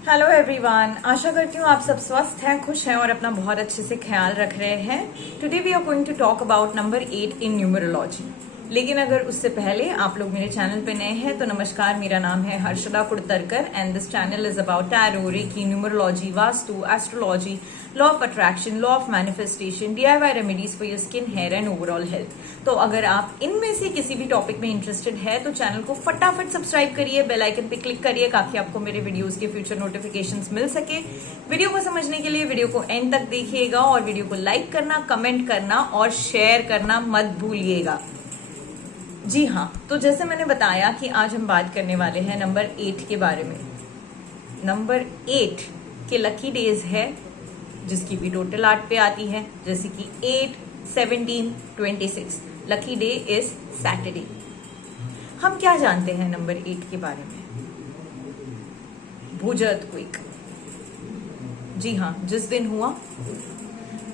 Hello everyone, आशा करती हूँ आप सब स्वस्थ हैं, खुश हैं और अपना बहुत अच्छे से ख्याल रख रहे हैं। Today we are going to talk about number 8 in numerology. लेकिन अगर उससे पहले आप लोग मेरे चैनल पे नए हैं तो नमस्कार, मेरा नाम है Harshada Kudtarkar and this channel is about tarot, reiki, numerology, vastu, astrology, law of attraction, law of manifestation, DIY remedies for your skin, hair and overall health. तो अगर आप इनमें से किसी भी टॉपिक में इंटरेस्टेड है तो चैनल को फटाफट सब्सक्राइब करिए, बेल आइकन पे क्लिक करिए ताकि आपको मेरे वीडियोस के फ्यूचर नोटिफिकेशंस मिल सके। वीडियो को समझने के लिए वीडियो को एंड तक देखिएगा और वीडियो को लाइक करना, कमेंट करना और शेयर करना मत भूलिएगा। जी हाँ, तो जैसे मैंने बताया कि आज हम बात करने वाले हैं नंबर 8 के बारे में। नंबर 8 के लकी डेज है जिसकी भी टोटल 8 पे आती है, जैसे कि 8, 17, 26। Lucky day is Saturday. हम क्या जानते हैं नंबर 8 के बारे में? भुज अर्थक्वेक। जी हाँ, जिस दिन हुआ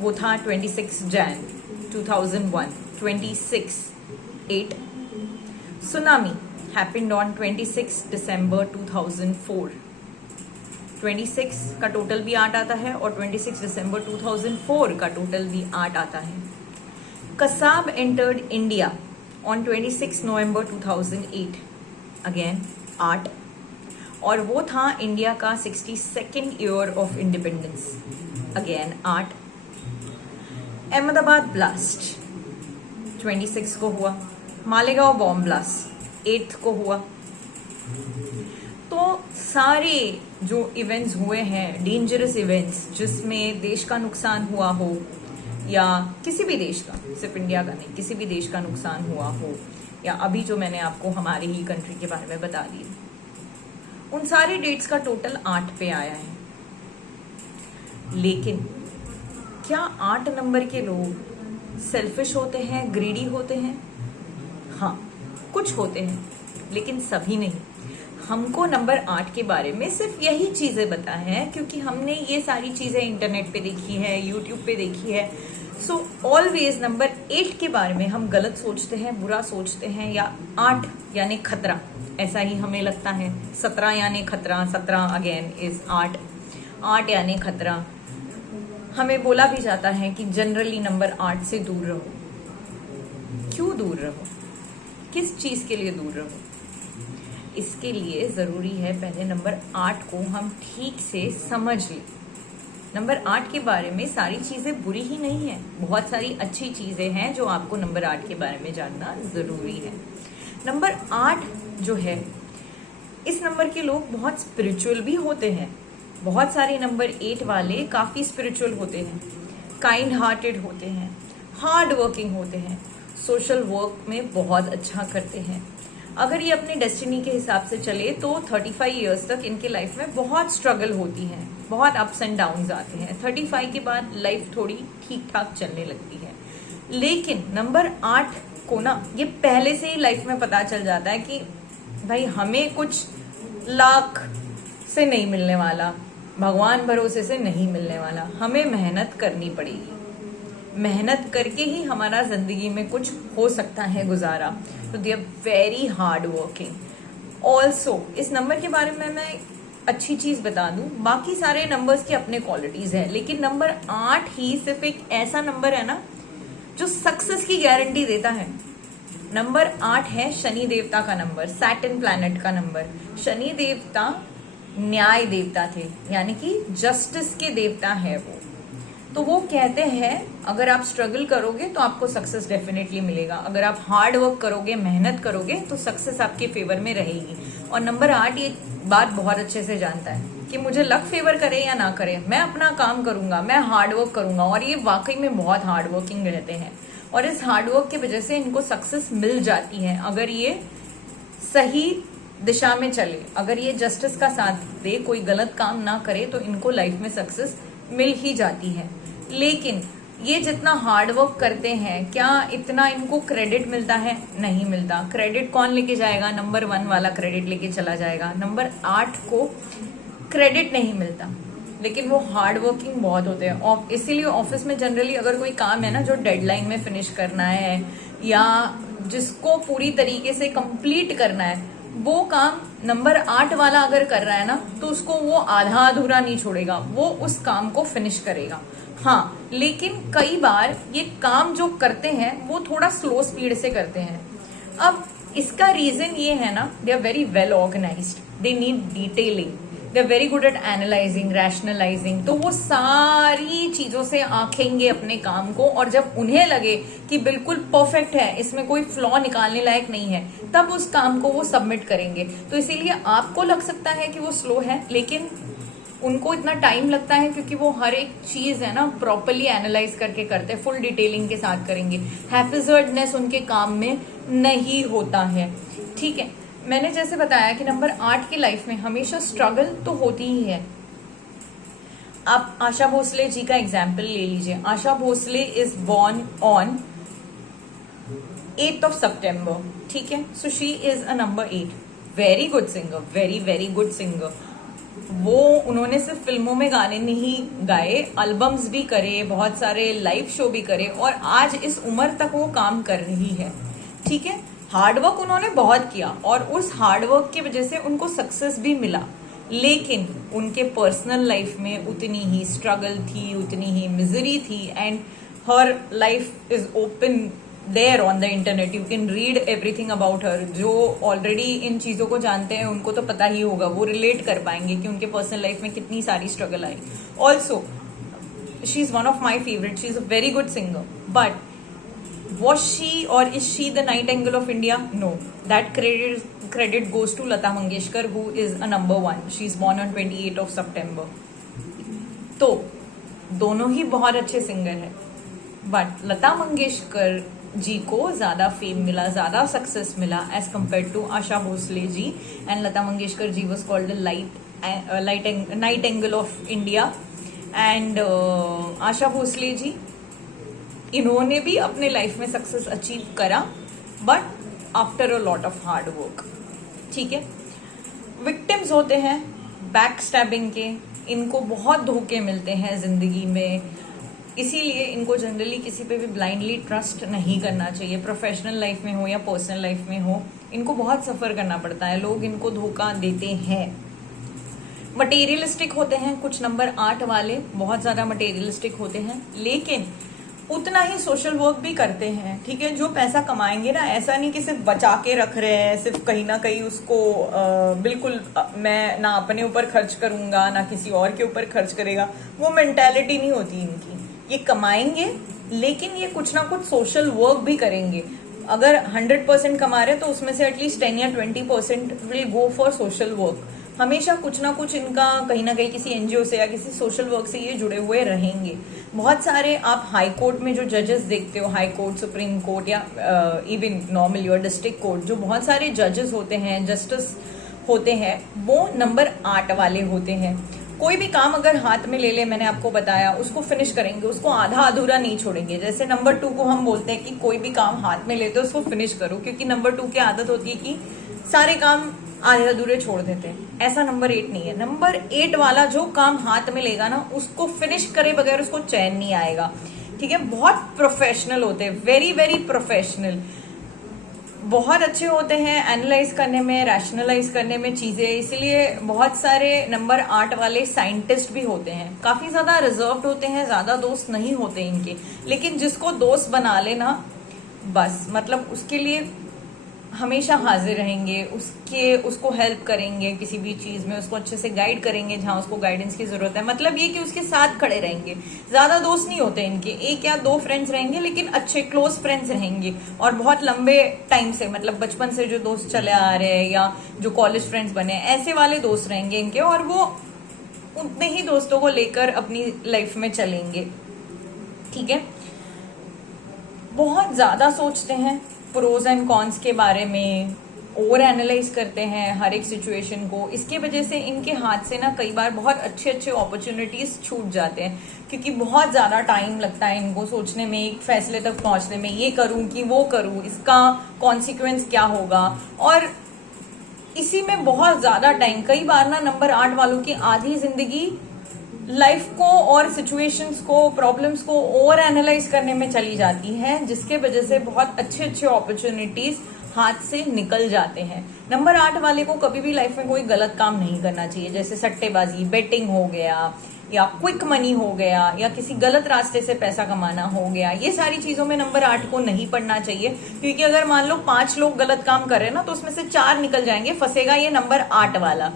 वो था 26 जैन 2001, 26/8। सुनामी हैपेंड ऑन 26 दिसंबर 2004। 26 का टोटल भी 8 आता है और 26 दिसंबर 2004 का टोटल भी 8 आता है। Kasab entered India on 26 November 2008, again 8, और वो था इंडिया का 62nd year of independence, again 8। Ahmedabad blast 26 को हुआ। मालेगांव बॉम्ब ब्लास्ट 8 को हुआ। तो सारे जो इवेंट्स हुए हैं, डेंजरस इवेंट्स, जिसमें देश का नुकसान हुआ हो या किसी भी देश का, सिर्फ इंडिया का नहीं, किसी भी देश का नुकसान हुआ हो, या अभी जो मैंने आपको हमारी ही कंट्री के बारे में बता दिए, उन सारे डेट्स का टोटल 8 पे आया है। लेकिन क्या 8 नंबर के लोग सेल्फिश होते हैं, ग्रीडी होते हैं? हाँ, कुछ होते हैं, लेकिन सभी नहीं। हमको नंबर 8 के बारे में सिर्फ यही चीजें पता है क्योंकि हमने ये सारी चीजें इंटरनेट पे देखी है, यूट्यूब पे देखी है। सो ऑलवेज नंबर 8 के बारे में हम गलत सोचते हैं, बुरा सोचते हैं, या 8 यानी खतरा, ऐसा ही हमें लगता है। 17 यानी खतरा, 17 अगेन इज 8, 8 यानी खतरा। हमें बोला भी जाता है कि जनरली नंबर 8 से दूर रहो। क्यों दूर रहो? किस चीज के लिए दूर रहो? इसके लिए जरूरी है पहले नंबर 8 को हम ठीक से समझ लें। नंबर 8 के बारे में सारी चीजें बुरी ही नहीं है, बहुत सारी अच्छी चीजें हैं जो आपको नंबर 8 के बारे में जानना जरूरी है। नंबर 8 जो है, इस नंबर के लोग बहुत स्पिरिचुअल भी होते हैं। बहुत सारे नंबर 8 वाले काफी स्पिरिचुअल होते हैं, काइंड हार्टेड होते हैं, हार्ड वर्किंग होते हैं, सोशल वर्क में बहुत अच्छा करते हैं। अगर ये अपने डेस्टिनी के हिसाब से चले तो 35 इयर्स तक इनके लाइफ में बहुत स्ट्रगल होती है, बहुत अप्स एंड डाउन्स आते हैं। 35 के बाद लाइफ थोड़ी ठीक ठाक चलने लगती है। लेकिन नंबर 8 को ना, ये पहले से ही लाइफ में पता चल जाता है कि भाई हमें कुछ लाख से नहीं मिलने वाला, भगवान भरोसे से नहीं मिलने वाला, हमें मेहनत करनी पड़ेगी। मेहनत करके ही हमारा जिंदगी में कुछ हो सकता है गुजारा। तो they are very hard working. Also इस नंबर के बारे में मैं अच्छी चीज बता दूं, बाकी सारे नंबर्स की अपने क्वालिटीज है, लेकिन नंबर 8 ही सिर्फ एक ऐसा नंबर है ना जो सक्सेस की गारंटी देता है। नंबर 8 है शनि देवता का नंबर, सैटर्न प्लैनेट का नंबर। शनि देवता न्याय देवता थे, यानी कि जस्टिस के देवता है वो। तो वो कहते हैं अगर आप स्ट्रगल करोगे तो आपको सक्सेस डेफिनेटली मिलेगा, अगर आप हार्ड वर्क करोगे, मेहनत करोगे तो सक्सेस आपके फेवर में रहेगी। और नंबर 8 ये बात बहुत अच्छे से जानता है कि मुझे लक फेवर करे या ना करे, मैं अपना काम करूंगा, मैं हार्ड वर्क करूंगा। और ये वाकई में बहुत हार्ड वर्किंग रहते हैं और इस हार्ड वर्क की वजह से इनको सक्सेस मिल जाती है। अगर ये सही दिशा में चले, अगर ये जस्टिस का साथ दे, कोई गलत काम ना करे, तो इनको लाइफ में सक्सेस मिल ही जाती है। लेकिन ये जितना हार्ड वर्क करते हैं, क्या इतना इनको क्रेडिट मिलता है? नहीं मिलता। क्रेडिट कौन लेके जाएगा? नंबर 1 वाला क्रेडिट लेके चला जाएगा। नंबर 8 को क्रेडिट नहीं मिलता, लेकिन वो हार्ड वर्किंग बहुत होते हैं। और इसीलिए ऑफिस में जनरली अगर कोई काम है ना जो डेडलाइन में फिनिश करना है या जिसको पूरी तरीके से कंप्लीट करना है, वो काम नंबर 8 वाला अगर कर रहा है ना तो उसको वो आधा अधूरा नहीं छोड़ेगा, वो उस काम को फिनिश करेगा। हाँ, लेकिन कई बार ये काम जो करते हैं वो थोड़ा स्लो स्पीड से करते हैं। अब इसका रीजन ये है ना, they are very well organised, they need detailing, they are very good at analysing, rationalising. तो वो सारी चीजों से आंखेंगे अपने काम को, और जब उन्हें लगे कि बिल्कुल परफेक्ट है, इसमें कोई फ्लॉ निकालने लायक नहीं है, तब उस काम को वो सबमिट करेंगे। तो इसीलिए आपको लग सकता है कि वो स्लो है, लेकिन उनको इतना टाइम लगता है क्योंकि वो हर एक चीज है ना प्रॉपरली एनालाइज करके करते हैं, फुल डिटेलिंग के साथ करेंगे। हैफिजर्डनेस उनके काम में नहीं होता है। ठीक है, मैंने जैसे बताया कि नंबर 8 की लाइफ में हमेशा स्ट्रगल तो होती ही है। आप आशा भोसले जी का एग्जाम्पल ले लीजिए। Asha Bhosle is born on 8th of September, ठीक है। So she is a number 8, very good singer, very very good singer. वो उन्होंने सिर्फ फिल्मों में गाने नहीं गाए, एल्बम्स भी करे, बहुत सारे लाइव शो भी करे, और आज इस उम्र तक वो काम कर रही है। ठीक है, हार्डवर्क उन्होंने बहुत किया और उस हार्डवर्क की वजह से उनको सक्सेस भी मिला, लेकिन उनके पर्सनल लाइफ में उतनी ही स्ट्रगल थी, उतनी ही मिजरी थी। And her life is open there on the internet, you can read everything about her. जो ऑलरेडी इन चीजों को जानते हैं उनको तो पता ही होगा, वो रिलेट कर पाएंगे कि उनके पर्सनल लाइफ में कितनी सारी struggle I. Also she is one of my favourite, she is a very good singer, but was she or is she the nightingale of India? No, that credit goes to Lata Mangeshkar, who is a number 1. She's born on 28th of September. तो दोनों ही बहुत अच्छे singer हैं, but लता मंगेशकर जी को ज्यादा fame मिला, ज्यादा success मिला as compare to Asha Bhosle ji. And Lata Mangeshkar ji was called nightingale of India. And Asha Bhosle ji, इन्होंने भी अपने लाइफ में सक्सेस अचीव करा, but after a lot of hard work. ठीक है, विक्टिम्स होते हैं बैक स्टैबिंग के, इनको बहुत धोखे मिलते हैं जिंदगी में, इसीलिए इनको जनरली किसी पे भी ब्लाइंडली ट्रस्ट नहीं करना चाहिए। प्रोफेशनल लाइफ में हो या पर्सनल लाइफ में हो, इनको बहुत सफर करना पड़ता है, लोग इनको धोखा देते हैं। मटेरियलिस्टिक होते हैं कुछ नंबर 8 वाले, बहुत ज्यादा मटेरियलिस्टिक होते हैं, लेकिन उतना ही सोशल वर्क भी करते हैं। ठीक है, जो पैसा कमाएंगे ना, ऐसा नहीं कि सिर्फ बचा के रख रहे हैं, सिर्फ कहीं ना कहीं उसको बिल्कुल मैं ना अपने ऊपर खर्च करूंगा ना किसी और के ऊपर खर्च करेगा, वो मेंटालिटी नहीं होती इनकी। ये कमाएंगे लेकिन ये कुछ ना कुछ सोशल वर्क भी करेंगे। अगर 100% कमा रहे तो उसमें से एटलीस्ट 10 या 20% will go for social work. हमेशा कुछ ना कुछ इनका कहीं ना कहीं किसी एनजीओ से या किसी सोशल वर्क से ये जुड़े हुए रहेंगे। बहुत सारे आप हाई कोर्ट में जो जजेस देखते हो, हाई कोर्ट, सुप्रीम कोर्ट या even normal your district court, जो बहुत सारे जजेस होते हैं, जस्टिस होते हैं, वो नंबर 8 वाले होते हैं। कोई भी काम अगर हाथ में ले ले, मैंने आपको बताया, उसको फिनिश करेंगे, उसको आधा अधूरा नहीं छोड़ेंगे। जैसे नंबर 2 को हम बोलते हैं कि कोई भी काम हाथ में लेते हो उसको फिनिश करो, क्योंकि नंबर 2 की आदत होती है कि सारे काम आधे अधूरे छोड़ देते हैं। ऐसा नंबर 8 नहीं है। नंबर 8 वाला जो काम हाथ में लेगा ना, उसको फिनिश करे बगैर उसको चैन नहीं आएगा। ठीक है, बहुत प्रोफेशनल होते हैं, वेरी वेरी प्रोफेशनल, बहुत अच्छे होते हैं एनालाइज करने में, रैशनलाइज करने में चीजें। इसलिए बहुत सारे नंबर 8 वाले साइंटिस्ट भी होते हैं, काफी ज्यादा रिजर्व्ड होते हैं, ज्यादा दोस्त नहीं होते इनके, लेकिन जिसको दोस्त बना लेना बस, मतलब उसके लिए हमेशा हाजिर रहेंगे, उसको हेल्प करेंगे किसी भी चीज में, उसको अच्छे से गाइड करेंगे जहां उसको गाइडेंस की जरूरत है। मतलब ये कि उसके साथ खड़े रहेंगे। ज्यादा दोस्त नहीं होते इनके, 1 या 2 फ्रेंड्स रहेंगे, लेकिन अच्छे क्लोज फ्रेंड्स रहेंगे, और बहुत लंबे टाइम से, मतलब बचपन से जो दोस्त चले आ रहे हैं या जो कॉलेज फ्रेंड्स बने, ऐसे वाले दोस्त रहेंगे इनके, और वो उतने ही दोस्तों को लेकर अपनी लाइफ में चलेंगे। ठीक है, बहुत ज्यादा सोचते हैं प्रोज एंड कॉन्स के बारे में, ओवर एनालाइज करते हैं हर एक सिचुएशन को। इसके वजह से इनके हाथ से ना कई बार बहुत अच्छे अच्छे अपॉर्चुनिटीज छूट जाते हैं, क्योंकि बहुत ज्यादा टाइम लगता है इनको सोचने में, एक फैसले तक पहुंचने में, ये करूं कि वो करूं, इसका कॉन्सिक्वेंस क्या होगा, और इसी में बहुत ज्यादा टाइम, कई बार ना नंबर 8 वालों की आधी जिंदगी लाइफ को और सिचुएशंस को, प्रॉब्लम्स को ओवर एनालाइज करने में चली जाती है, जिसके वजह से बहुत अच्छे अच्छे अपॉर्चुनिटीज हाथ से निकल जाते हैं। नंबर 8 वाले को कभी भी लाइफ में कोई गलत काम नहीं करना चाहिए, जैसे सट्टेबाजी, बेटिंग हो गया, या क्विक मनी हो गया, या किसी गलत रास्ते से पैसा कमाना हो गया। ये सारी चीजों में नंबर 8 को नहीं पड़ना चाहिए, क्योंकि अगर मान लो 5 लोग गलत काम कर रहे हैं ना, तो उसमें से 4 निकल जाएंगे, फंसेगा ये नंबर 8 वाला।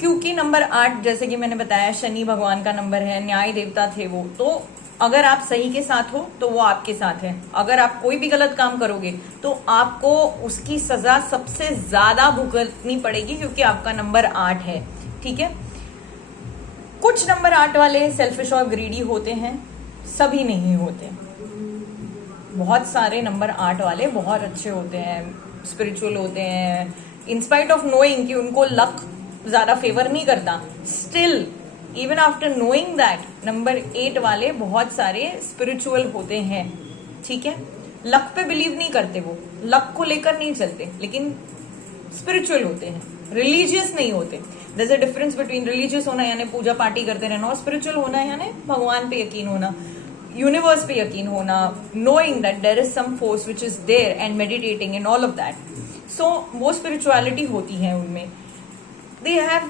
क्योंकि नंबर 8 जैसे कि मैंने बताया शनि भगवान का नंबर है, न्याय देवता थे वो, तो अगर आप सही के साथ हो तो वो आपके साथ है। अगर आप कोई भी गलत काम करोगे तो आपको उसकी सजा सबसे ज्यादा भुगतनी पड़ेगी, क्योंकि आपका नंबर 8 है। ठीक है, कुछ नंबर 8 वाले सेल्फिश और ग्रीडी होते हैं, सभी नहीं होते। बहुत सारे नंबर 8 वाले बहुत अच्छे होते हैं, स्पिरिचुअल होते हैं, इंस्पाइट ऑफ नोइंग कि उनको लक ज्यादा फेवर नहीं करता, still even after knowing that number 8 वाले बहुत सारे स्पिरिचुअल होते हैं। ठीक है, लक पे बिलीव नहीं करते, वो लक को लेकर नहीं चलते, लेकिन स्पिरिचुअल होते हैं, रिलीजियस नहीं होते। There's a difference between religious होना यानी पूजा पाठी करते रहना, और स्पिरिचुअल होना यानी भगवान पे यकीन होना, यूनिवर्स पे यकीन होना, knowing that there is some force which is there and meditating and all of that. So वो स्पिरिचुअलिटी होती है उनमें। They have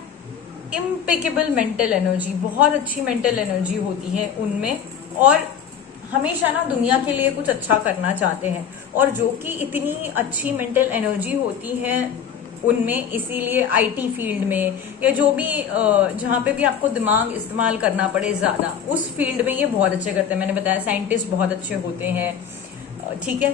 impeccable mental energy, बहुत अच्छी मेंटल एनर्जी होती है उनमें, और हमेशा ना दुनिया के लिए कुछ अच्छा करना चाहते हैं। और जो कि इतनी अच्छी मेंटल एनर्जी होती है उनमें, इसीलिए आईटी फील्ड में या जो भी जहाँ पे भी आपको दिमाग इस्तेमाल करना पड़े ज्यादा, उस फील्ड में ये बहुत अच्छे करते हैं। मैंने बताया साइंटिस्ट बहुत अच्छे होते हैं। ठीक है,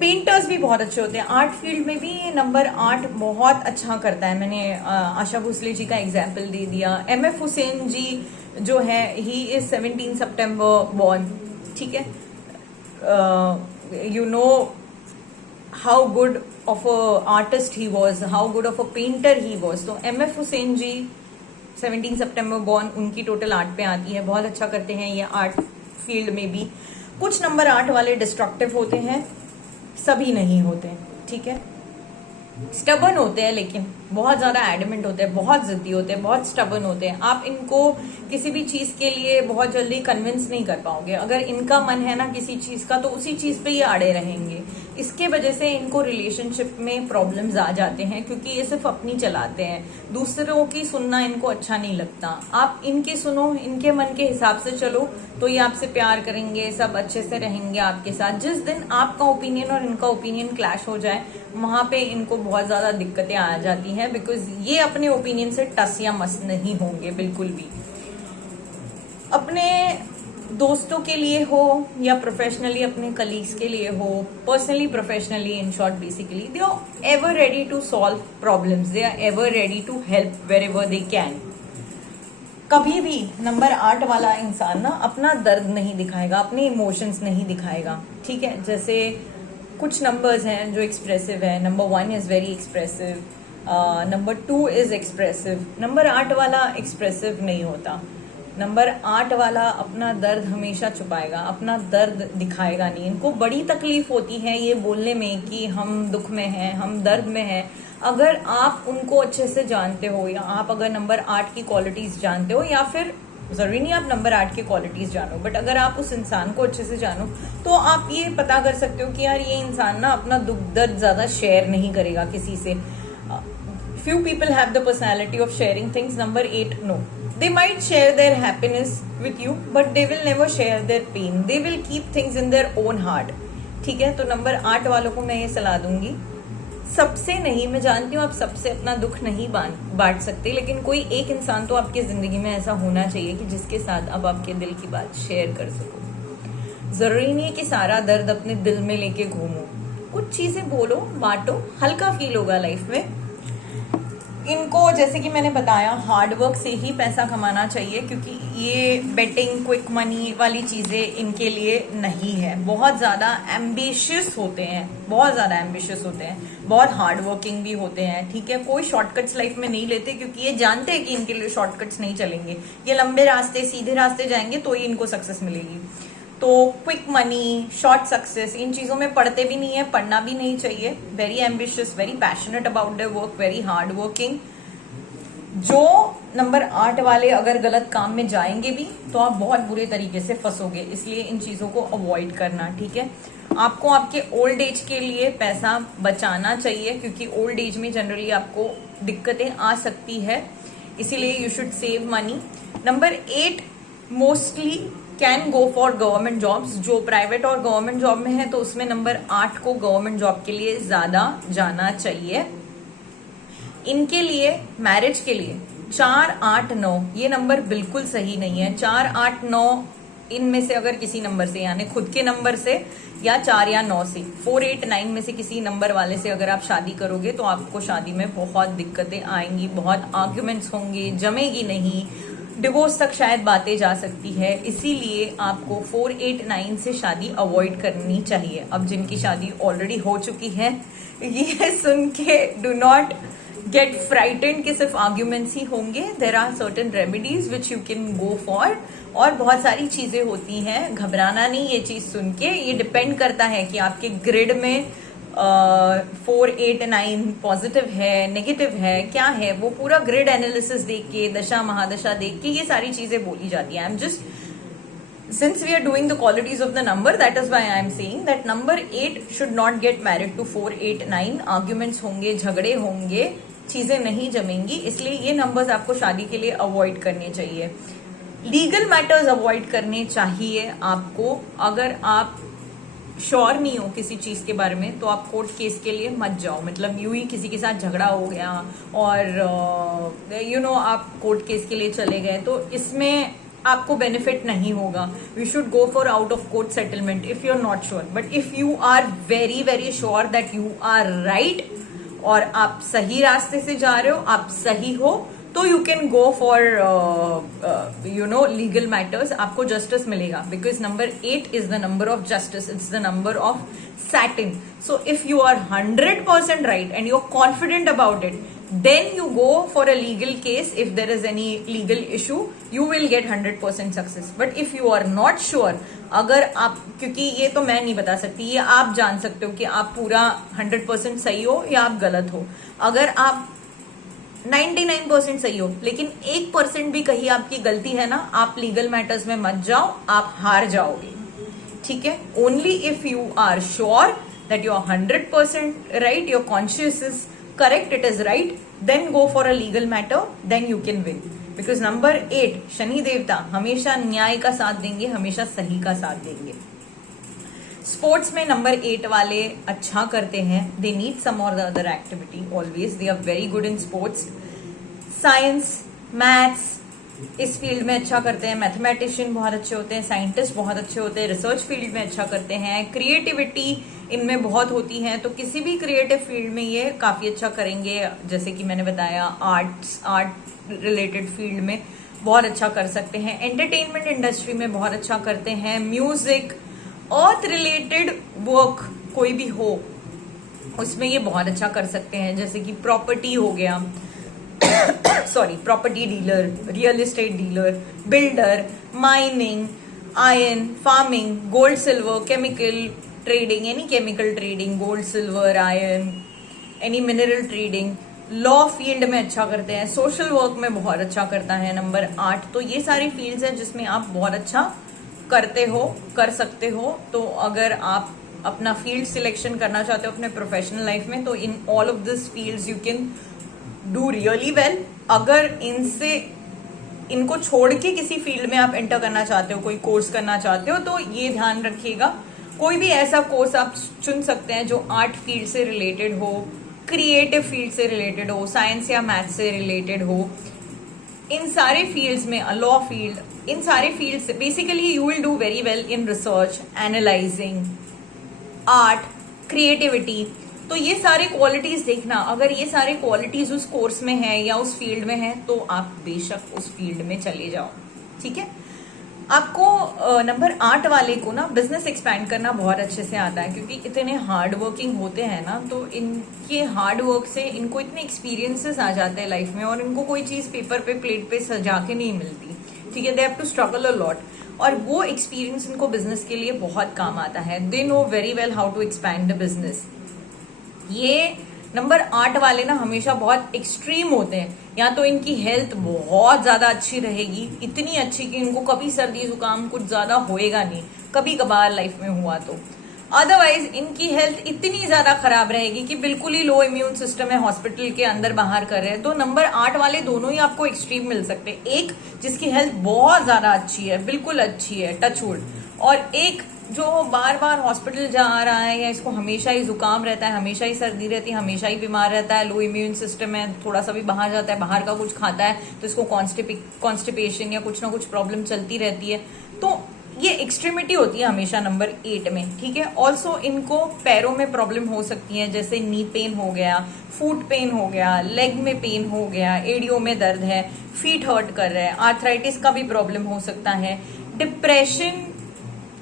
पेंटर्स भी बहुत अच्छे होते हैं। आर्ट फील्ड में भी ये नंबर 8 बहुत अच्छा करता है। मैंने आशा भोसले जी का एग्जाम्पल दे दिया। एमएफ हुसैन जी जो है, ही इज 17 सितंबर बॉर्न। ठीक है, you know how good of a artist he was, how good of a painter he was. तो एमएफ हुसैन जी 17 सितंबर बॉर्न, उनकी टोटल 8 पे आती है, बहुत अच्छा करते हैं ये आर्ट फील्ड में भी। कुछ नंबर 8 वाले डिस्ट्रक्टिव होते हैं, सभी नहीं होते। ठीक है, स्टबर्न होते हैं, लेकिन बहुत ज्यादा एडमेंट होते हैं, बहुत जिद्दी होते हैं, बहुत स्टबर्न होते हैं। आप इनको किसी भी चीज के लिए बहुत जल्दी कन्विंस नहीं कर पाओगे। अगर इनका मन है ना किसी चीज का, तो उसी चीज पे ये अड़े रहेंगे। इसके वजह से इनको रिलेशनशिप में प्रॉब्लम्स आ जाते हैं, क्योंकि ये सिर्फ अपनी चलाते हैं, दूसरों की सुनना इनको अच्छा नहीं लगता। आप इनकी सुनो, इनके मन के हिसाब से चलो, तो ये आपसे प्यार करेंगे, सब अच्छे से रहेंगे आपके साथ। जिस दिन आपका ओपिनियन और इनका ओपिनियन क्लैश हो जाए, वहां पे इनको बहुत ज्यादा दिक्कतें आ जाती हैं, बिकॉज ये अपने ओपिनियन से टस या मस नहीं होंगे बिल्कुल भी। अपने दोस्तों के लिए हो या प्रोफेशनली अपने कलीग्स के लिए हो, personally professionally, in short basically they are ever ready to solve problems, they are ever ready to help wherever they can. कभी भी नंबर 8 वाला इंसान ना अपना दर्द नहीं दिखाएगा, अपने इमोशंस नहीं दिखाएगा। ठीक है, जैसे कुछ नंबर्स हैं जो एक्सप्रेसिव है। Number 1 is very expressive, number 2 is expressive. Number 8 वाला एक्सप्रेसिव नहीं होता। नंबर 8 वाला अपना दर्द हमेशा छुपाएगा, अपना दर्द दिखाएगा नहीं। इनको बड़ी तकलीफ होती है ये बोलने में कि हम दुख में हैं, हम दर्द में हैं। अगर आप उनको अच्छे से जानते हो, या आप अगर नंबर 8 की क्वालिटीज जानते हो, या फिर जरूरी नहीं आप नंबर 8 की क्वालिटीज जानो, बट अगर आप उस इंसान को अच्छे से जानो, तो आप ये पता कर सकते हो कि यार ये इंसान ना अपना दुख दर्द ज्यादा शेयर नहीं करेगा किसी से। Few people have the personality of sharing things. Number 8, no. They might share their happiness with you, but they will never share their pain. They will keep things in their own heart. ठीक है, तो number 8 वालों को मैं ये सलाह दूंगी, सबसे नहीं, मैं जानती हूँ आप सबसे अपना दुख नहीं बांट सकते, लेकिन कोई एक इंसान तो आपकी जिंदगी में ऐसा होना चाहिए कि जिसके साथ अब आपके दिल की बात शेयर कर सको। जरूरी नहीं है कि सारा दर्द अपने दिल में लेके घूमो, कुछ चीजें बोलो, बांटो, हल्का फील होगा लाइफ में। इनको जैसे कि मैंने बताया हार्डवर्क से ही पैसा कमाना चाहिए, क्योंकि ये बेटिंग, क्विक मनी वाली चीजें इनके लिए नहीं है। बहुत ज्यादा एम्बिशियस होते हैं, बहुत ज्यादा एम्बिशियस होते हैं, बहुत हार्डवर्किंग भी होते हैं। ठीक है, कोई शॉर्टकट्स लाइफ में नहीं लेते, क्योंकि ये जानते हैं कि इनके लिए शॉर्टकट्स नहीं चलेंगे। ये लंबे रास्ते, सीधे रास्ते जाएंगे तो ही इनको सक्सेस मिलेगी। तो क्विक मनी, शॉर्ट सक्सेस, इन चीजों में पढ़ते भी नहीं है, पढ़ना भी नहीं चाहिए। Very ambitious, very passionate about their work, very hard working. जो नंबर 8 वाले अगर गलत काम में जाएंगे भी तो आप बहुत बुरे तरीके से फंसोगे, इसलिए इन चीजों को अवॉइड करना, ठीक है। आपको आपके ओल्ड एज के लिए पैसा बचाना चाहिए, क्योंकि ओल्ड एज में जनरली आपको दिक्कतें आ सकती है, इसीलिए you should save money. Number 8 mostly can go for government jobs. जो प्राइवेट और गवर्नमेंट जॉब में है तो उसमें नंबर 8 को गवर्नमेंट जॉब के लिए ज्यादा जाना चाहिए। इनके लिए मैरिज के लिए 4, 8, 9 ये नंबर बिल्कुल सही नहीं है। 4, 8, 9 इनमें से अगर किसी नंबर से, यानी खुद के नंबर से या 4 या 9 से, 4, 8, 9 में से किसी नंबर वाले से अगर आप शादी करोगे तो आपको शादी में बहुत दिक्कतें आएंगी, बहुत आर्ग्यूमेंट्स होंगे, जमेगी नहीं, डिवोर्स तक शायद बातें जा सकती है। इसीलिए आपको 4, 8, 9 से शादी अवॉइड करनी चाहिए। अब जिनकी शादी ऑलरेडी हो चुकी है ये सुन के डू नॉट गेट फ्राइटेंड कि सिर्फ आर्ग्यूमेंट्स ही होंगे। There are certain remedies which you can go for, और बहुत सारी चीजें होती हैं, घबराना नहीं ये चीज सुन के। ये डिपेंड करता है कि आपके ग्रिड में 4, 8, 9 पॉजिटिव है, नेगेटिव है, क्या है, वो पूरा ग्रिड एनालिसिस देख के, दशा महादशा देख के ये सारी चीजें बोली जाती है। I am just, since we are doing the qualities of the number, that is why I am saying that number 8 should not get married to 4, 8, 9। Arguments होंगे, झगड़े होंगे, चीजें नहीं जमेंगी, इसलिए ये नंबर्स आपको शादी के लिए अवॉइड करने चाहिए। लीगल मैटर्स अवॉइड करने चाहिए आपको। अगर आप श्योर नहीं हो किसी चीज के बारे में तो आप कोर्ट केस के लिए मत जाओ। मतलब यूं ही किसी के साथ झगड़ा हो गया और यू नो आप कोर्ट केस के लिए चले गए तो इसमें आपको बेनिफिट नहीं होगा। We should go for out of court settlement if you are not sure, but if you are very very sure that you are right और आप सही रास्ते से जा रहे हो, आप सही हो, तो you can go for you know legal matters. आपको जस्टिस मिलेगा, because number 8 is the number of justice, it's the number of Saturn. So if you are 100% right and you are confident about it, then you go for a legal case. If there is any legal issue, you will get 100% success. But if you are not sure, अगर आप, क्योंकि ये तो मैं नहीं बता सकती, ये आप जान सकते हो कि आप पूरा 100% सही हो या आप गलत हो। अगर आप 99% सही हो लेकिन 1% भी कहीं आपकी गलती है ना, आप लीगल मैटर्स में मत जाओ, आप हार जाओगे, ठीक है। Only if you are sure that you are 100% right, your conscious is correct, it is right, then go for a legal matter, then you can win, because number 8 Shani देवता हमेशा न्याय का साथ देंगे, हमेशा सही का साथ देंगे। स्पोर्ट्स में नंबर 8 वाले अच्छा करते हैं, दे need some or the other activity always, they are very good in sports. Science, maths इस फील्ड में अच्छा करते हैं, मैथमेटिशियन बहुत अच्छे होते हैं, साइंटिस्ट बहुत अच्छे होते हैं, रिसर्च फील्ड में अच्छा करते हैं, क्रिएटिविटी इनमें बहुत होती है, तो किसी भी क्रिएटिव फील्ड में ये काफी अच्छा करेंगे। जैसे कि मैंने बताया आर्ट रिलेटेड फील्ड में बहुत अच्छा कर सकते हैं, एंटरटेनमेंट इंडस्ट्री में बहुत अच्छा करते हैं, म्यूजिक, अर्थ रिलेटेड वर्क कोई भी हो उसमें ये बहुत अच्छा कर सकते हैं। जैसे कि प्रॉपर्टी हो गया sorry property dealer, real estate dealer, builder, mining, iron, farming, gold silver, chemical trading, any chemical trading, gold silver iron, any mineral trading, law field में अच्छा करते हैं, सोशल वर्क में बहुत अच्छा करता है नंबर 8। तो ये सारी फील्ड्स हैं जिसमें आप बहुत अच्छा करते हो, कर सकते हो। तो अगर आप अपना फील्ड सिलेक्शन करना चाहते हो अपने प्रोफेशनल लाइफ में, तो in all of this fields you can do really well. अगर इनको छोड़ के किसी फील्ड में आप एंटर करना चाहते हो, कोई कोर्स करना चाहते हो, तो ये ध्यान रखिएगा कोई भी ऐसा कोर्स आप चुन सकते हैं जो आर्ट फील्ड से रिलेटेड हो, क्रिएटिव फील्ड से रिलेटेड हो, साइंस या मैथ से रिलेटेड हो। इन सारे फील्ड्स में, लॉ फील्ड, इन सारे fields basically you will do very well in research, analysing, art, creativity. तो ये सारे क्वालिटीज देखना, अगर ये सारे क्वालिटीज उस कोर्स में है या उस फील्ड में है तो आप बेशक उस फील्ड में चले जाओ, ठीक है। आपको नंबर 8 वाले को ना बिजनेस एक्सपैंड करना बहुत अच्छे से आता है, क्योंकि इतने हार्ड वर्किंग होते हैं ना, तो इनके हार्ड वर्क से इनको इतने एक्सपीरियंसेस आ जाते हैं लाइफ में, और इनको कोई चीज पेपर पे, प्लेट पे सजा के नहीं मिलती, ठीक है। They have to struggle a lot, और वो एक्सपीरियंस इनको बिजनेस के लिए बहुत काम आता है। They know very well how to expand the business. ये नंबर 8 वाले ना हमेशा बहुत एक्सट्रीम होते हैं। या तो इनकी हेल्थ बहुत ज्यादा अच्छी रहेगी, इतनी अच्छी कि इनको कभी सर्दी जुकाम कुछ ज्यादा होएगा नहीं, कभी कभार लाइफ में हुआ तो। अदरवाइज इनकी हेल्थ इतनी ज्यादा खराब रहेगी कि बिल्कुल ही लो इम्यून सिस्टम है, हॉस्पिटल के अंदर बाहर कर रहे हैं। तो नंबर 8 वाले दोनों ही आपको एक्सट्रीम मिल सकते हैं। एक जिसकी हेल्थ बहुत ज्यादा अच्छी है, बिल्कुल अच्छी है, टचवुड, और एक जो बार बार हॉस्पिटल जा रहा है, या इसको हमेशा ही जुकाम रहता है, हमेशा ही सर्दी रहती है, हमेशा ही बीमार रहता है, लो इम्यून सिस्टम है, थोड़ा सा भी बाहर जाता है, बाहर का कुछ खाता है तो इसको कॉन्स्टिपेशन या कुछ ना कुछ प्रॉब्लम चलती रहती है। तो ये एक्सट्रीमिटी होती है हमेशा नंबर 8 में, ठीक है। ऑल्सो इनको पैरों में प्रॉब्लम हो सकती है, जैसे नी पेन हो गया, फुट पेन हो गया, लेग में पेन हो गया, एडियो में दर्द है, फीट हर्ट कर रहा है, आर्थराइटिस का भी प्रॉब्लम हो सकता है, डिप्रेशन,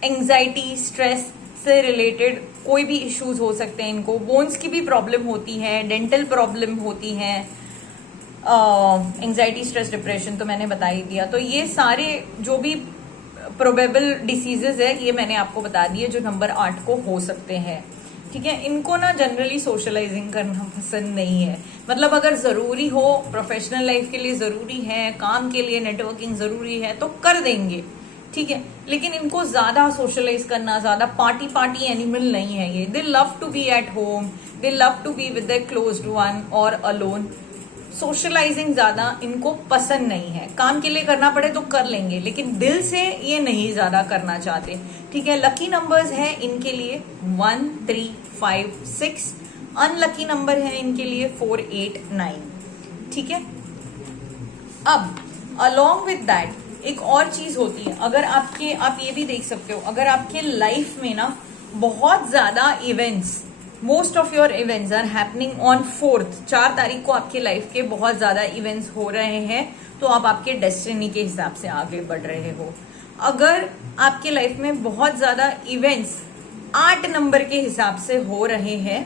एंजाइटी, स्ट्रेस से रिलेटेड कोई भी इश्यूज हो सकते हैं इनको, बोन्स की भी प्रॉब्लम होती है, डेंटल प्रॉब्लम होती है, एंजाइटी, स्ट्रेस, डिप्रेशन तो मैंने बता ही दिया। तो ये सारे जो भी प्रोबेबल डिसीजेज है ये मैंने आपको बता दिए जो नंबर 8 को हो सकते हैं, ठीक है। इनको ना जनरली सोशलाइजिंग करना पसंद नहीं है, मतलब अगर जरूरी हो, प्रोफेशनल लाइफ के लिए जरूरी है, काम के लिए नेटवर्किंग जरूरी है तो कर देंगे, ठीक है। लेकिन इनको ज्यादा सोशलाइज करना, ज्यादा पार्टी एनिमल नहीं है ये। They love to be at home, they love to be with their closed one or alone. Socialising ज्यादा इनको पसंद नहीं है। काम के लिए करना पड़े तो कर लेंगे, लेकिन दिल से ये नहीं ज्यादा करना चाहते, ठीक है। लकी नंबर्स है इनके लिए 1, 3, 5, 6। अनलकी नंबर है इनके लिए 4, 8, 9, ठीक है। अब अलोंग विद दैट एक और चीज होती है, अगर आप ये भी देख सकते हो, अगर आपके लाइफ में ना बहुत ज्यादा events, most of your events are happening on 4 तारीख को आपके लाइफ के बहुत ज्यादा इवेंट्स हो रहे हैं, तो आप आपके डेस्टिनी के हिसाब से आगे बढ़ रहे हो। अगर आपके लाइफ में बहुत ज्यादा इवेंट्स 8 नंबर के हिसाब से हो रहे हैं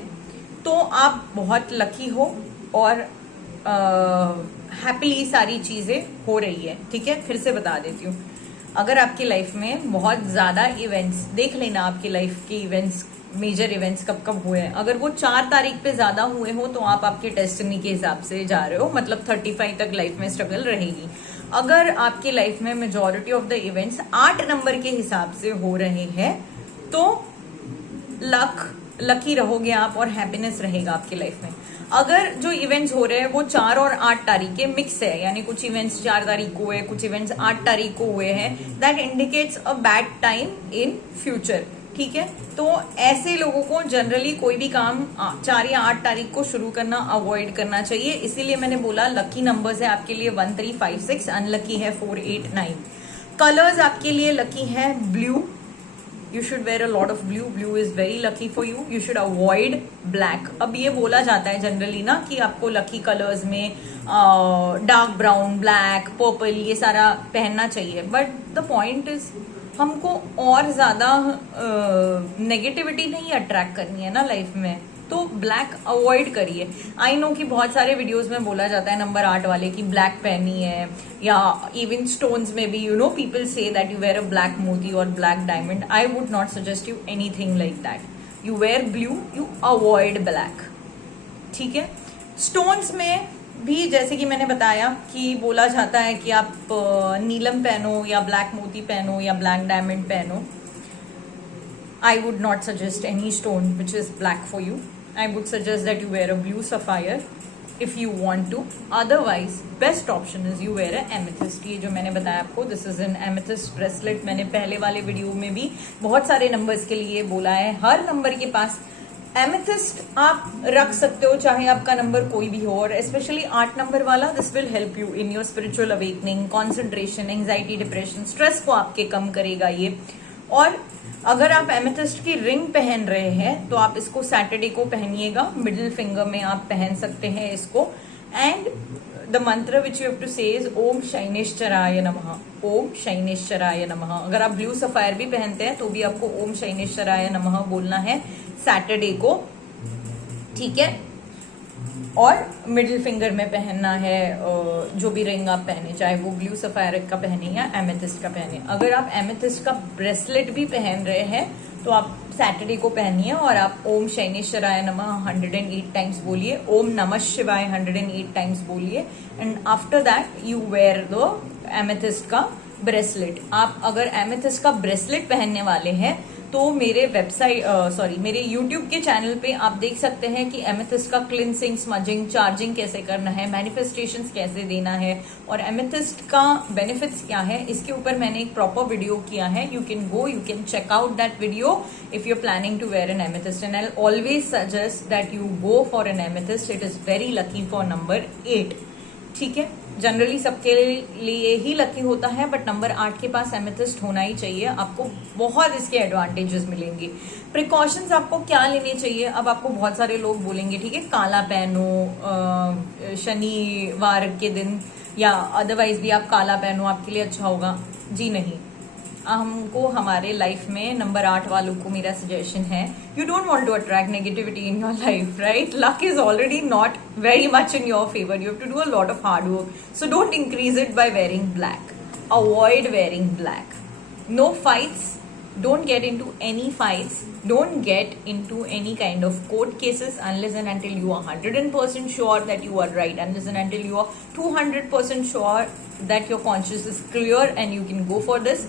तो आप बहुत लकी हो और हैप्पीली सारी चीजें हो रही है, ठीक है। फिर से बता देती हूँ, अगर आपकी लाइफ में बहुत ज्यादा इवेंट्स, देख लेना आपकी लाइफ के इवेंट्स, मेजर इवेंट्स कब कब हुए हैं, अगर वो 4 तारीख पे ज्यादा हुए हो तो आप आपके डेस्टिनी के हिसाब से जा रहे हो, मतलब 35 तक लाइफ में स्ट्रगल रहेगी। अगर आपकी लाइफ में majority of the events 8 number के हिसाब से हो रहे हैं तो लकी रहोगे आप और हैप्पीनेस रहेगा आपकी लाइफ में। अगर जो इवेंट्स हो रहे हैं वो 4 और 8 तारीख के मिक्स है, यानी कुछ इवेंट्स 4 तारीख को हुए, कुछ इवेंट्स 8 तारीख को हुए हैं, that indicates a bad time in future, ठीक है। तो ऐसे लोगों को जनरली कोई भी काम 4 या 8 तारीख को शुरू करना अवॉइड करना चाहिए। इसीलिए मैंने बोला लकी नंबर्स है आपके लिए 1, 3, 5, 6, अनलकी है 4, 8, 9। कलर्स आपके लिए लकी है blue, you should wear a lot of blue, blue is very lucky for you, you should avoid black. अब ये बोला जाता है जनरली ना कि आपको लकी कलर्स में डार्क ब्राउन, ब्लैक, पर्पल ये सारा पहनना चाहिए, बट द पॉइंट इज हमको और ज्यादा नेगेटिविटी नहीं अट्रैक्ट करनी है ना लाइफ में, तो ब्लैक अवॉइड करिए। आई नो कि बहुत सारे वीडियोस में बोला जाता है नंबर 8 वाले की ब्लैक पहनी है, या इवन स्टोन्स में भी you know people say that you wear a black मोती और black diamond. I would not suggest you anything like that. You wear blue, you avoid black, ठीक है। स्टोन्स में भी जैसे कि मैंने बताया कि बोला जाता है कि आप नीलम पहनो या ब्लैक मोती पहनो या ब्लैक डायमंड पहनो। I would not suggest any stone which is black for you. I would suggest that you wear a blue sapphire if you want to. Otherwise best option is you wear an amethyst. ये जो मैंने बताया आपको, this is an amethyst bracelet. मैंने पहले वाले video में भी बहुत सारे नंबर्स के लिए बोला है, हर नंबर के पास एमेथिस्ट आप रख सकते हो, चाहे आपका नंबर कोई भी हो। और स्पेशली 8 नंबर वाला, this will help you in your spiritual awakening, concentration, anxiety, depression, stress को आपके कम करेगा ये। और अगर आप एमेथिस्ट की रिंग पहन रहे हैं तो आप इसको सैटरडे को पहनिएगा, मिडिल फिंगर में आप पहन सकते हैं इसको। एंड द मंत्र विच यू हैव टू से इज ओम शैनेश्चराय नमः, ओम शैनेश्चराय नमः। अगर आप ब्लू सफायर भी पहनते हैं तो भी आपको ओम शैनेश्चराय नमः बोलना है सैटरडे को, ठीक है। और मिडिल फिंगर में पहनना है जो भी रिंग आप पहने, चाहे वो ब्लू सफायर का पहने या एमेथिस्ट का पहने। अगर आप एमेथिस्ट का ब्रेसलेट भी पहन रहे हैं तो आप सैटरडे को पहनिए और आप ओम शैनेश्वराय नमः 108 टाइम्स बोलिए, ओम नमः शिवाय 108 टाइम्स बोलिए, and after that you wear the amethyst का ब्रेसलेट। आप अगर एमेथिस्ट का ब्रेसलेट पहनने वाले हैं तो मेरे मेरे YouTube के चैनल पे आप देख सकते हैं कि एमेथिस्ट का क्लिनसिंग, स्मजिंग, चार्जिंग कैसे करना है, मैनिफेस्टेशंस कैसे देना है और एमेथिस्ट का बेनिफिट्स क्या है, इसके ऊपर मैंने एक प्रॉपर वीडियो किया है। You can check out that video if you are planning to wear an amethyst, and I always suggest that you go for an amethyst. It is very lucky for number 8। ठीक है, generally सबके लिए ही lucky होता है, but number 8 के पास amethyst होना ही चाहिए। आपको बहुत इसके एडवांटेजेस मिलेंगे। प्रिकॉशंस आपको क्या लेने चाहिए? अब आपको बहुत सारे लोग बोलेंगे ठीक है काला पहनो शनिवार के दिन, या अदरवाइज भी आप काला पहनो, आपके लिए अच्छा होगा। जी नहीं, हमको हमारे लाइफ में नंबर 8 वालों को मेरा सजेशन है, you don't want to attract negativity in your life, right? Luck is already not very much in your favour, you have to do a lot of hard work, so don't increase it by wearing black. Avoid wearing black. No fights, don't get into any fights, don't get into any kind of court cases unless and until you are 100% sure that you are right, unless and until you are 200% sure that your conscience is clear and you can go for this.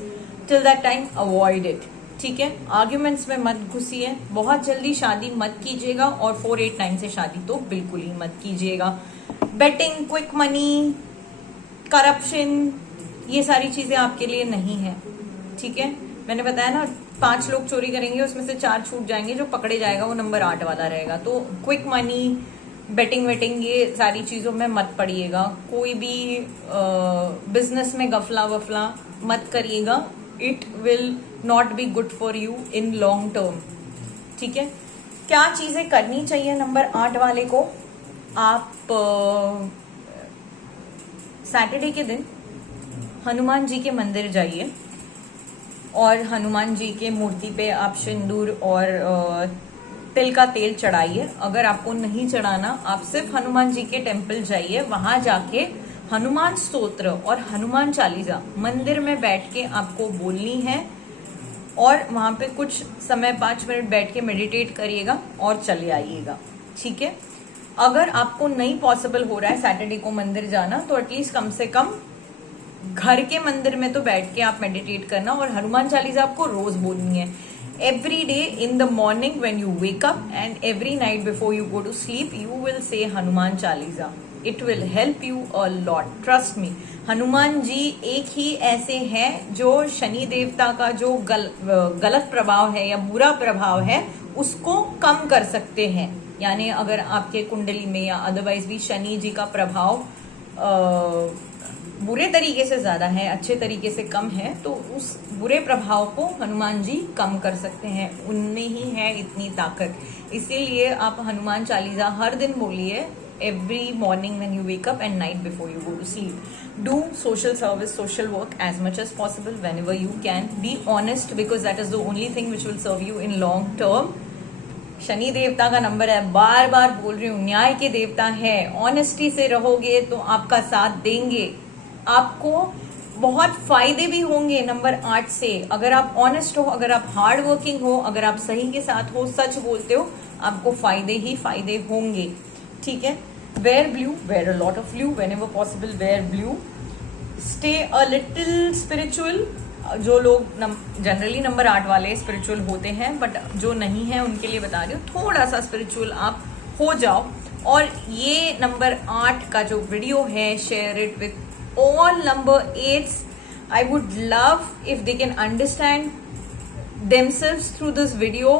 Till that time avoid it. ठीक है, arguments में मत घुसिए, बहुत जल्दी शादी मत कीजिएगा, और 489 से शादी तो बिल्कुल ही मत कीजिएगा। बेटिंग, क्विक मनी, करप्शन, ये सारी चीजें आपके लिए नहीं है। ठीक है, मैंने बताया ना 5 लोग चोरी करेंगे, उसमें से 4 छूट जाएंगे, जो पकड़े जाएगा वो नंबर 8 वाला रहेगा। तो क्विक मनी, बेटिंग वेटिंग, ये सारी चीजों में मत पड़िएगा। कोई भी बिजनेस में गफला वफला मत करिएगा, it will not be good for you in long term. ठीक है, क्या चीजें करनी चाहिए नंबर 8 वाले को? आप सैटरडे के दिन हनुमान जी के मंदिर जाइए और हनुमान जी के मूर्ति पे आप सिंदूर और तिल का तेल चढ़ाइए। अगर आपको नहीं चढ़ाना, आप सिर्फ हनुमान जी के टेम्पल जाइए, वहां जाके हनुमान स्तोत्र और हनुमान चालीसा मंदिर में बैठ के आपको बोलनी है, और वहां पे कुछ समय 5 मिनट बैठ के मेडिटेट करिएगा और चले आइएगा। ठीक है, अगर आपको नहीं पॉसिबल हो रहा है सैटरडे को मंदिर जाना, तो एटलीस्ट कम से कम घर के मंदिर में तो बैठ के आप मेडिटेट करना, और हनुमान चालीसा आपको रोज बोलनी है। Every day in the morning when you wake up and every night before you go to sleep, you will say Hanuman Chalisa. It will help you a lot, trust me. Hanuman ji एक ही ऐसे हैं जो शनि देवता का जो गलत प्रभाव है या बुरा प्रभाव है उसको कम कर सकते हैं। यानी अगर आपके कुंडली में या अदरवाइज भी शनि जी का प्रभाव बुरे तरीके से ज्यादा है, अच्छे तरीके से कम है, तो उस बुरे प्रभाव को हनुमान जी कम कर सकते हैं। उनमें ही है इतनी ताकत। इसीलिए आप हनुमान चालीसा हर दिन बोलिए, every morning when you wake up and night before you go to sleep. Do social service, social work as much as possible whenever you can. Be honest, because that is the only thing which will serve you in long term. Shani देवता का number है, बार बार बोल रही हूँ, न्याय के देवता है। ऑनेस्टी से रहोगे तो आपका साथ देंगे, आपको बहुत फायदे भी होंगे नंबर 8 से। अगर आप ऑनेस्ट हो, अगर आप हार्ड वर्किंग हो, अगर आप सही के साथ हो, सच बोलते हो, आपको फायदे ही फायदे होंगे। ठीक है, wear blue, wear a lot of blue, whenever possible wear blue. Stay a little spiritual. जो लोग जनरली नंबर 8 वाले स्पिरिचुअल होते हैं, बट जो नहीं है उनके लिए बता रही हूँ, थोड़ा सा स्पिरिचुअल आप हो जाओ। और ये नंबर 8 का जो वीडियो है, share it with all number 8s. I would love if they can understand themselves through this video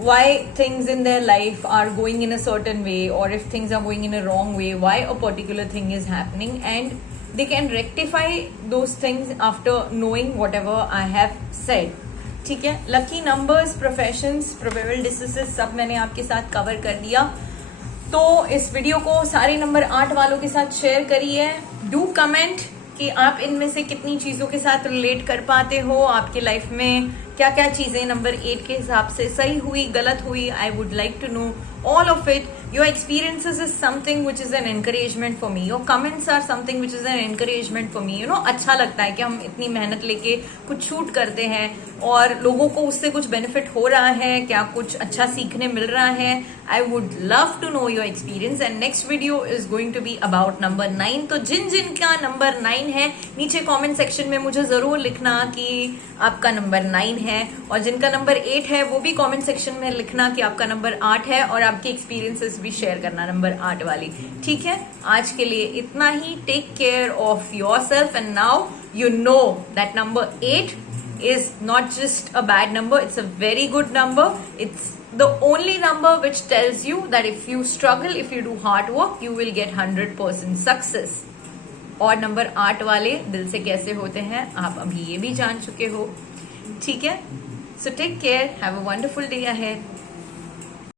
why things in their life are going in a certain way, or if things are going in a wrong way, why a particular thing is happening, and they can rectify those things after knowing whatever I have said. ठीक है, lucky numbers, professions, probable diseases सब मैंने आपके साथ cover कर दिया। तो इस वीडियो को सारे नंबर 8 वालों के साथ शेयर करिए। डू कमेंट कि आप इनमें से कितनी चीजों के साथ रिलेट कर पाते हो, आपके लाइफ में क्या क्या चीजें नंबर 8 के हिसाब से सही हुई, गलत हुई। I would like to know all of it. Your experiences is something which is an encouragement for me. Your comments are something which is an encouragement for me. अच्छा लगता है कि हम इतनी मेहनत लेके कुछ शूट करते हैं और लोगों को उससे कुछ बेनिफिट हो रहा है, क्या कुछ अच्छा सीखने मिल रहा है. I would love to know your experience and next video is going to be about number 9. तो जिन का नंबर 9 है नीचे कमेंट सेक्शन में मुझे जरूर लिखना कि आपका नंबर 9 है, और जिनका नंबर 8 है वो भी कमेंट सेक्शन में लिखना कि आपका नंबर 8 है, और आपके एक्सपीरियंसेस भी शेयर करना नंबर 8 वाली. ठीक है, आज के लिए इतना ही. Take care of yourself and now you know that number 8 is not just a bad number, it's a very good number. It's the only number which tells you that if you struggle, if you do hard work, you will get 100% success. और number 8 वाले दिल से कैसे होते हैं आप अभी ये भी जान चुके हो. ठीक है, so take care, have a wonderful day ahead.